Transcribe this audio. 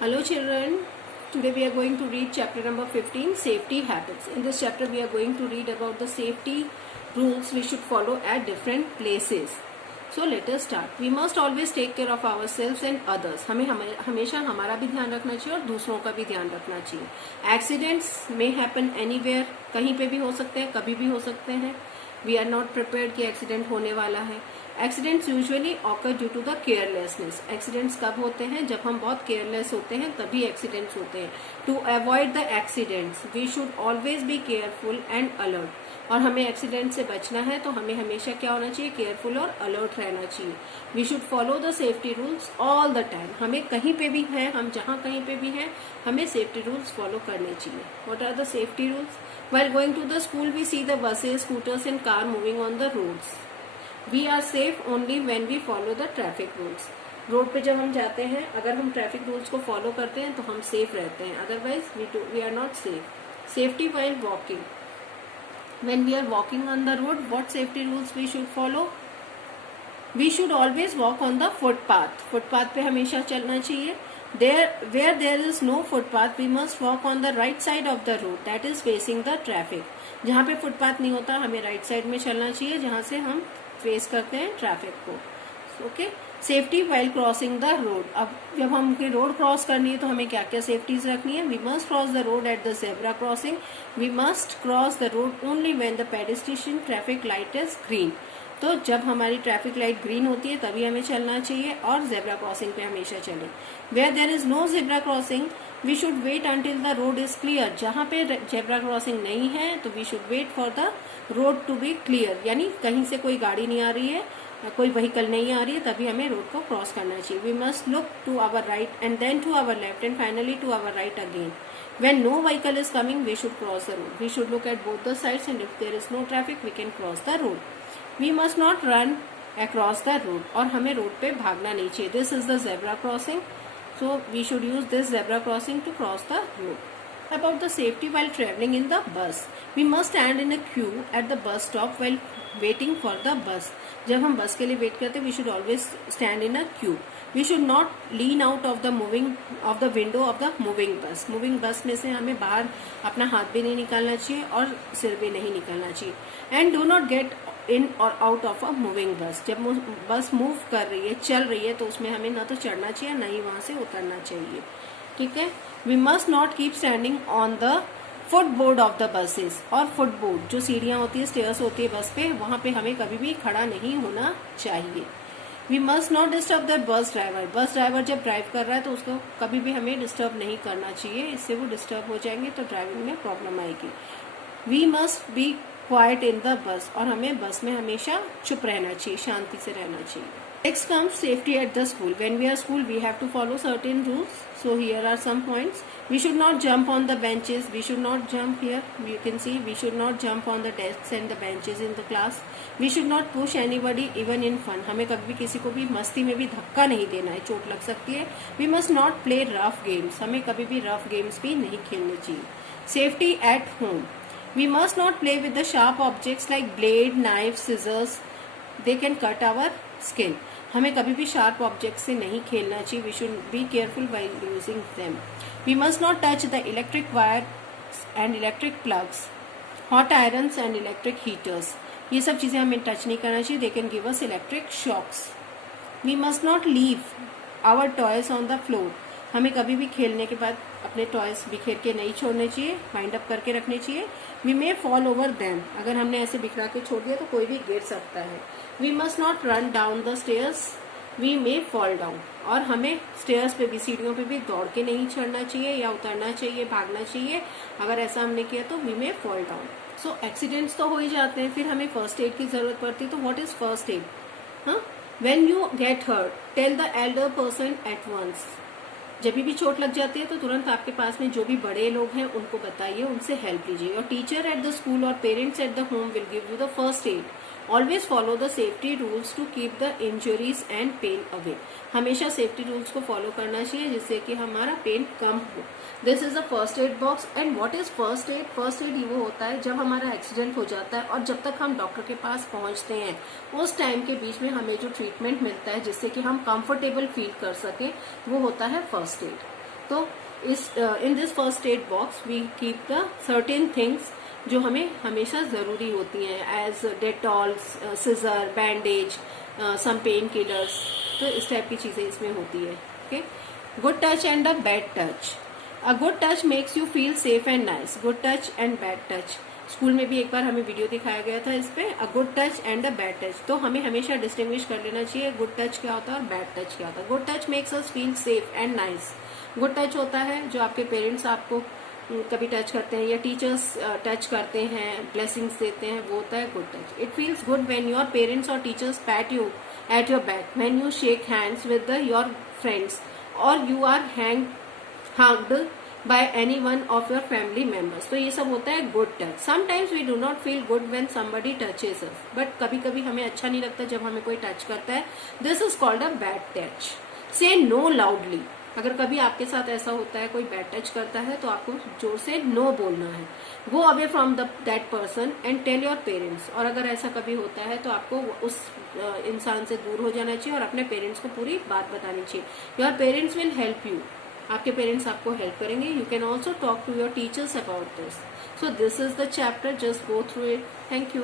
Hello children, today we are going to read chapter number 15, Safety Habits. In this chapter we are going to read about the safety rules we should follow at different places. So let us start. We must always take care of ourselves and others. हमें हमेशा हमारा भी ध्यान रखना चाहिए और दूसरों का भी ध्यान रखना चाहिए. Accidents may happen anywhere, कहीं पे भी हो सकते हैं, कभी भी हो सकते हैं. We are not prepared कि एक्सीडेंट होने वाला है. Accidents usually occur due to the carelessness. Accidents कब होते हैं? जब हम बहुत केयरलेस होते हैं तभी एक्सीडेंट्स होते हैं. To avoid the accidents we should always be careful and alert. और हमें एक्सीडेंट से बचना है तो हमें हमेशा क्या होना चाहिए? केयरफुल और अलर्ट रहना चाहिए. We should follow the safety rules all the time. हमें कहीं पे भी है, हम जहाँ कहीं पे भी हैं, हमें सेफ्टी रूल्स फॉलो करने चाहिए. What are the safety rules? While going to the school, we see the buses, scooters and car moving on the roads. We are safe only when we follow the traffic rules. Road पे जब हम जाते हैं, अगर हम traffic rules को follow करते हैं तो हम सेफ रहते हैं. Otherwise we are not safe. Safety while walking. When we are walking on the road, what safety rules we should follow? We should always walk on the footpath. Footpath पे हमेशा चलना चाहिए. Where there is no footpath, we must walk on the right side of the road, that is facing the traffic. जहाँ पे footpath नहीं होता हमें right side में चलना चाहिए, जहाँ से हम फेस करते हैं ट्रैफिक को. Okay. Safety while crossing the road. अब जब हम रोड क्रॉस करनी है तो हमें क्या क्या सेफ्टीज रखनी है? We must cross the road at the zebra crossing. We must cross the road only when the pedestrian traffic light is green. तो जब हमारी ट्रैफिक लाइट ग्रीन होती है तभी हमें चलना चाहिए और जेब्रा क्रॉसिंग पे हमेशा चलें. Where there is no zebra crossing we should wait until the road is clear. जहाँ पे जेब्रा क्रॉसिंग नहीं है तो we should wait for the road to be clear. यानी कहीं से कोई गाड़ी नहीं आ रही है, कोई व्हीकल नहीं आ रही है, तभी हमें रोड को क्रॉस करना चाहिए. We must look to our right and then to our left and finally to our right again. When no vehicle is coming, we should cross the road. We should look at both the sides and if there is no traffic, we can cross the road. We must not run across the road. और हमें road पे भागना नहीं चाहिए. This is the zebra crossing. So we should use this zebra crossing to cross the road. About the safety while traveling in the bus. We must stand in a queue at the bus stop while waiting for the bus. जब हम बस के लिए wait करते हैं, we should always stand in a queue. We should not lean out of the window of the moving bus. Moving bus में से हमें बाहर अपना हाथ भी नहीं निकालना चाहिए और सिर भी नहीं निकालना चाहिए. And do not get in or out of a moving bus. जब बस मूव कर रही है, चल रही है, तो उसमें हमें ना तो चढ़ना चाहिए ना ही वहां से उतरना चाहिए. ठीक है. We must not keep standing on the footboard of the buses. और फुटबोर्ड जो सीढ़ियाँ होती है, स्टेयर्स होती है बस पे, वहाँ पे हमें कभी भी खड़ा नहीं होना चाहिए. We must not disturb the bus driver. Bus driver जब ड्राइव कर रहा है तो उसको कभी भी हमें डिस्टर्ब नहीं करना चाहिए. इससे वो डिस्टर्ब हो जाएंगे तो ड्राइविंग में प्रॉब्लम आएगी. We must be quiet in the bus. और हमें बस में हमेशा चुप रहना चाहिए, शांति से रहना चाहिए. Next comes safety at the school. When we are school, we have to follow certain rules. So here are some points. We should not jump on the benches. We should not jump here. You can see we should not jump on the desks and the benches in the class. We should not push anybody even in fun. हमें कभी किसी को भी मस्ती में भी धक्का नहीं देना है, चोट लग सकती है. We must not play rough games. हमें कभी भी rough games भी नहीं खेलने चाहिए. Safety at home. We must not play with the sharp objects like blade, knife, scissors. They can cut our skin. हमें कभी भी शार्प ऑब्जेक्ट से नहीं खेलना चाहिए. We should be careful while using them. We must not touch the electric wire and electric plugs, hot irons and electric heaters. ये सब चीज़ें हमें टच नहीं करना चाहिए. They can give us electric shocks. We must not leave our toys on the floor. हमें कभी भी खेलने के बाद अपने टॉयज बिखेर के नहीं छोड़ने चाहिए, वाइंड अप करके रखने चाहिए. We may fall over them. अगर हमने ऐसे बिखरा के छोड़ दिया तो कोई भी गिर सकता है. We must not run down the stairs. We may fall down. और हमें स्टेयर्स पे भी, सीढ़ियों पे भी दौड़ के नहीं चढ़ना चाहिए या उतरना चाहिए, भागना चाहिए. अगर ऐसा हमने किया तो we may fall down. So accidents तो हो ही जाते हैं, फिर हमें फर्स्ट एड की जरूरत पड़ती है. तो व्हाट इज फर्स्ट एड? हाँ, when you get hurt tell the elder person at once. जब भी चोट लग जाती है तो तुरंत आपके पास में जो भी बड़े लोग हैं उनको बताइए, उनसे हेल्प लीजिए. और टीचर एट द स्कूल और parents at the home will give you the first aid. Always follow the safety rules to keep the injuries and pain away. हमेशा सेफ्टी रूल्स को फॉलो करना चाहिए जिससे कि हमारा पेन कम हो. This is a first aid box. And what is first aid? First aid वो होता है जब हमारा एक्सीडेंट हो जाता है और जब तक हम डॉक्टर के पास पहुंचते हैं उस टाइम के बीच में हमें जो ट्रीटमेंट मिलता है जिससे कि हम कंफर्टेबल फील कर सके, वो होता है फर्स्ट एड. तो इस in this first aid box we keep the certain things जो हमें हमेशा ज़रूरी होती हैं, as Dettols, scissor, bandage, some pain killers, तो इस टाइप की चीज़ें इसमें होती है. Okay. Good touch and a bad touch. A good touch makes you feel safe and nice. Good touch and bad touch. School में भी एक बार हमें वीडियो दिखाया गया था इस पे, अ good touch and a bad touch. तो हमें हमेशा डिस्टिंग्विश कर लेना चाहिए गुड टच क्या होता है और बैड टच क्या होता है. Good touch makes us feel safe and nice. Good touch होता है जो आपके पेरेंट्स आपको कभी टच करते हैं या टीचर्स टच करते हैं, ब्लेसिंग्स देते हैं, वो होता है good touch. It feels good when your parents और teachers pat you at your back, when you shake hands with your friends, और you are hugged by any one of your family members. तो ये सब होता है good touch. Sometimes we do not feel good when somebody touches us, but कभी कभी हमें अच्छा नहीं लगता जब हमें कोई टच करता है. This is called a bad touch. से नो लाउडली. अगर कभी आपके साथ ऐसा होता है कोई बैड टच करता है तो आपको जोर से नो बोलना है. Go away from that person and tell your parents. और अगर ऐसा कभी होता है तो आपको उस इंसान से दूर हो जाना चाहिए और अपने पेरेंट्स को पूरी बात बतानी चाहिए. Your parents will help you. आपके पेरेंट्स आपको हेल्प करेंगे. You can also talk to your teachers about this. So this is the chapter. Just go through it. Thank you.